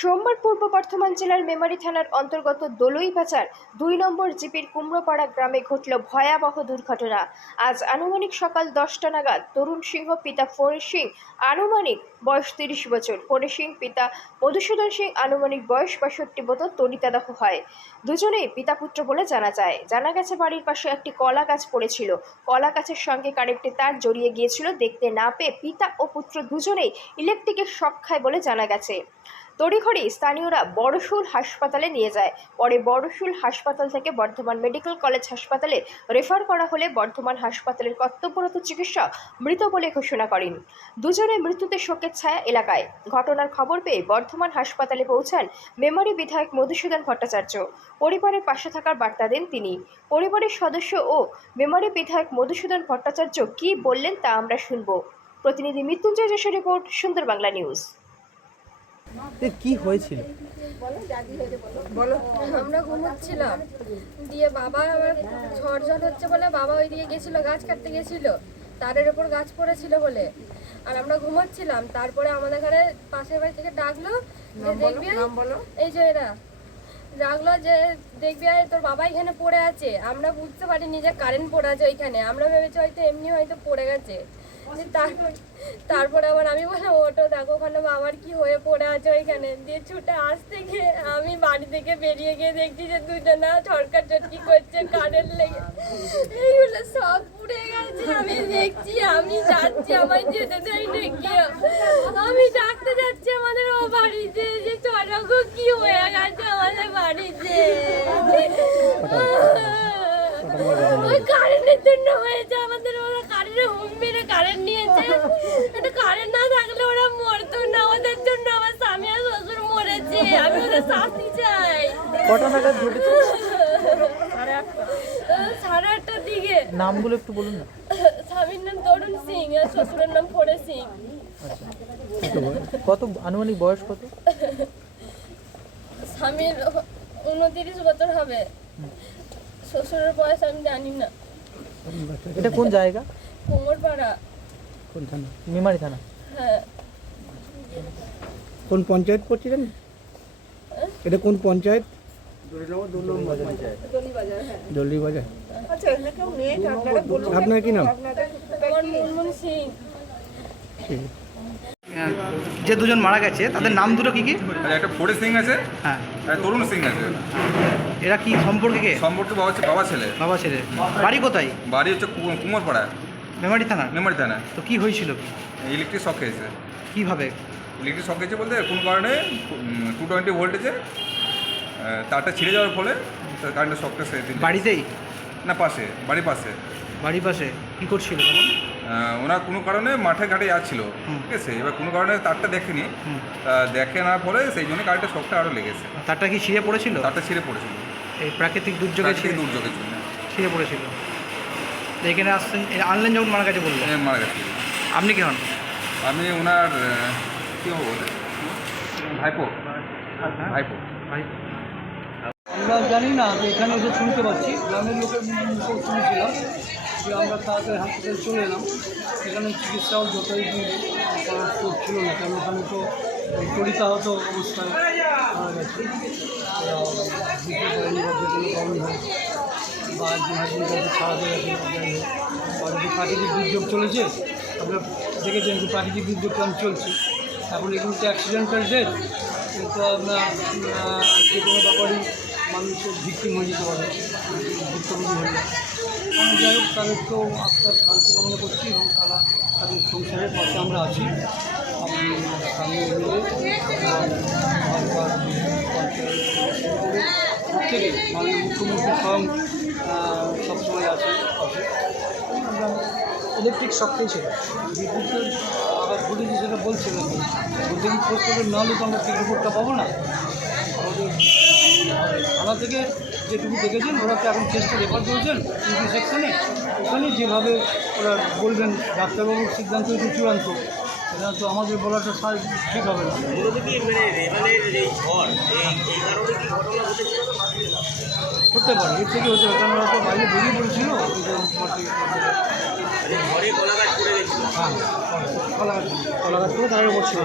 সোমবার পূর্ব বর্ধমান জেলার মেমারি থানার অন্তর্গত দলুইবাজার ২ নম্বর জিপির কুমড়োপাড়া গ্রামে ঘটল ভয়াবহ দুর্ঘটনা। আজ আনুমানিক সকাল 10টা নাগাদ তরুণ সিংহ পিতা ফণী সিং আনুমানিক বয়স 30 বছর, ফণী সিং পিতা মধুসূদন সিং আনুমানিক বয়স 62 বছর তড়িতাদাহ হয়। দুজনেই পিতা পুত্র বলে জানা গেছে বাড়ির পাশে একটি কলা গাছ পড়েছিল। কলা গাছের সঙ্গে কারেন্টের তার জড়িয়ে গিয়েছিল। দেখতে না পেয়ে পিতা ও পুত্র দুজনেই ইলেকট্রিকের শক খায় বলে জানা গেছে। তড়িঘড়ি স্থানীয়রা বড়শুল হাসপাতালে নিয়ে যায়। পরে বড়শুল হাসপাতাল থেকে বর্ধমান মেডিকেল কলেজ হাসপাতালে রেফার করা হলে বর্ধমান হাসপাতালের কর্তব্যরত চিকিৎসক মৃত বলে ঘোষণা করেন। দুজনের মৃত্যুতে শোকের ছায়া এলাকায়। ঘটনার খবর পেয়ে বর্ধমান হাসপাতালে পৌঁছান মেমারি বিধায়ক মধুসূদন ভট্টাচার্য। পরিবারের পাশে থাকার বার্তা দেন তিনি। পরিবারের সদস্য ও মেমারি বিধায়ক মধুসূদন ভট্টাচার্য কী বললেন তা আমরা শুনব। প্রতিনিধি মৃত্যুঞ্জয় যশের রিপোর্ট, সুন্দর বাংলা নিউজ। কি হয়েছিল? আমরা ঘুমোচ্ছিলাম, দিয়ে বাবা আবার ঝড় হচ্ছে বলে বাবা ওই দিকে গেছিল, গাছ কাটতে গেছিল, তারের ওপর গাছ পড়েছিল বলে। আর আমরা ঘুমোচ্ছিলাম, তারপরে আমাদের ঘরে পাশের বাড়ি থেকে ডাকলো যে দেখবি, এই যে এরা ডাকলো যে দেখবি তোর বাবা এখানে পড়ে আছে। আমরা বুঝতে পারিনি যে কারেন্ট পড়ে আছে ওইখানে, আমরা ভেবেছি হয়তো এমনি হয়তো পড়ে গেছে। তারপরে আবার আমি বললাম ওটো দেখো ওখানে বাবার কি হয়ে পড়ে আছে ওইখানে। দিয়ে ছুটে আসতে গিয়ে আমি বাড়ি থেকে বেরিয়ে গিয়ে দেখছি যে দুজনা ছটকা চটকি করছে কারেন্ট লেগে, এইগুলো সব পুড়ে গেছে। আমি দেখছি, আমি যাচ্ছি, আমায় যেতে দেয় দেখি, আমি ডাকতে যাচ্ছি আমাদের ও বাড়িতে যে চড়াগো কি হয়ে গেছে আমাদের বাড়িতে। ওই কারেন্টের জন্য হয়েছে আমাদের, ওরা কারেন্টের হুম মেরে কারেন্ট নিয়েছে। এটা কারেন্ট না থাকলে ওরা মরতো না, ওদের জন্য আমার স্বামী আর শ্বশুর মরেছে। আমি ওদের শাস্তি চাই। কটা নাগাদ ঘটেছে? 8:30টার দিকে। নামগুলো একটু বলুন না। স্বামীর নাম তরুণ সিং আর শ্বশুরের নাম ফণী সিং। কত আনুমানিক বয়স কত? স্বামীর 29 বছর হবে, শ্বশুরের বয়স আমি জানি না। এটা কোন জায়গা? কুমোরপাড়া। কোন থানা? মেমারি থানা। হ্যাঁ। কোন পঞ্চায়েত পড়ছিলেন? এটা কোন পঞ্চায়েত? দলুইবাজার। আপনার কি নাম? মুনমুন সিং। যে দুজন মারা গেছে তাদের নাম দুটো কি কি? একটা ফণী সিং আছে, হ্যাঁ, আর তরুণ সিং আছে। এরা কি সম্পর্কে কে? সম্পর্কে বাবা ছেলে। বাবা ছেলে। বাড়ি কোথায়? বাড়ি হচ্ছে কুমোরপাড়া, মেমারি থানা। মেমারি থানা। তো কি হয়েছিল? ইলেকট্রিক শক খেয়েছে। কিভাবে? ইলেকট্রিক শক খেয়েছে বলতে কোনো কারণে 220 ভোল্টেজে তারটা ছিঁড়ে যাওয়ার ফলে কারেন্টের শকটা সে বাড়িতেই না, পাশে, বাড়ির পাশে। বাড়ির পাশে কি করছিল তখন? ওনার কোনো কারণে মাঠে ঘাটে যাচ্ছিল, ঠিক আছে। এবার কোনো কারণে তারটা দেখেনি, দেখে না ফলে সেই জন্য কারেন্টের শকটা আরও লেগেছে। তারটা কি ছিঁড়ে পড়েছিল? তারটা ছিঁড়ে পড়েছিল এই প্রাকৃতিক দুর্যোগে দুর্যোগের জন্য ছিঁড়ে পড়েছিল। তো এখানে আসছেন, আনলেন যখন মারা গেছে বললেন। মারা গেছে। আপনি কি হন? আমি ওনার কী হবো, ভাইপো। ভাইপো। আমরা জানি না, এখানে এসে শুনতে পাচ্ছি, গ্রামের লোকের মুখেও শুনেছিলাম যে আমরা তাড়াতাড়ি হাসপাতালে চলে এলাম। সেখানে চিকিৎসাও যতই করার স্কোপ ছিল না, কারণ ওখানে তো তড়িতাহত অবস্থায় মারা গেছে। বুঝতে পারিনি বা যে কোনো কারণ হয় বা হাসপাতালে ছাড়াতে গেছে, যাই হোক। আর যে প্রাকৃতিক দুর্যোগ চলেছে, আপনারা দেখেছেন যে প্রাকৃতিক দুর্যোগ কেমন চলছে। এখন এগুলো তো অ্যাক্সিডেন্টাল ডেথ, কিন্তু আপনার যে কোনো ব্যাপারই মানুষের ভিক্টিম হয়ে যেতে পারে, ভুক্তভোগী হয়ে যায়। যাই হোক, তাদেরকেও আত্মার শান্তি কামনা করছি এবং তারা তাদের সংসারের পাশে আমরা আছি। আমি সামনে মিলে প্রত্যেকে মাননীয় মুখ্যমন্ত্রী স্বয়ং সবসময় আছে পাশে। ইলেকট্রিক শক খেয়েছিল। বিদ্যুতের আঘাত ঘটেছে সেটা বলছিলেন, বলতে কি খোঁজ খবর না হলে তো আমরা ঠিক রিপোর্টটা পাবো না। আমাদের থানা থেকে যেটুকু দেখেছেন, ওরা তো এখন চেষ্টা রেফার করেছেন ইউপি সেকশনে। ওখানে যেভাবে ওরা বলবেন, ডাক্তারবাবুর সিদ্ধান্ত একটু চূড়ান্ত, এটা তো আমাদের বলাটা ঠিক হবে না। হতে পারে, এর থেকে হতে পারে, কারণ ওরা তো বাইরে বেরিয়ে পড়েছিল। হ্যাঁ, কলাগাছ করে তার উপর ছিল।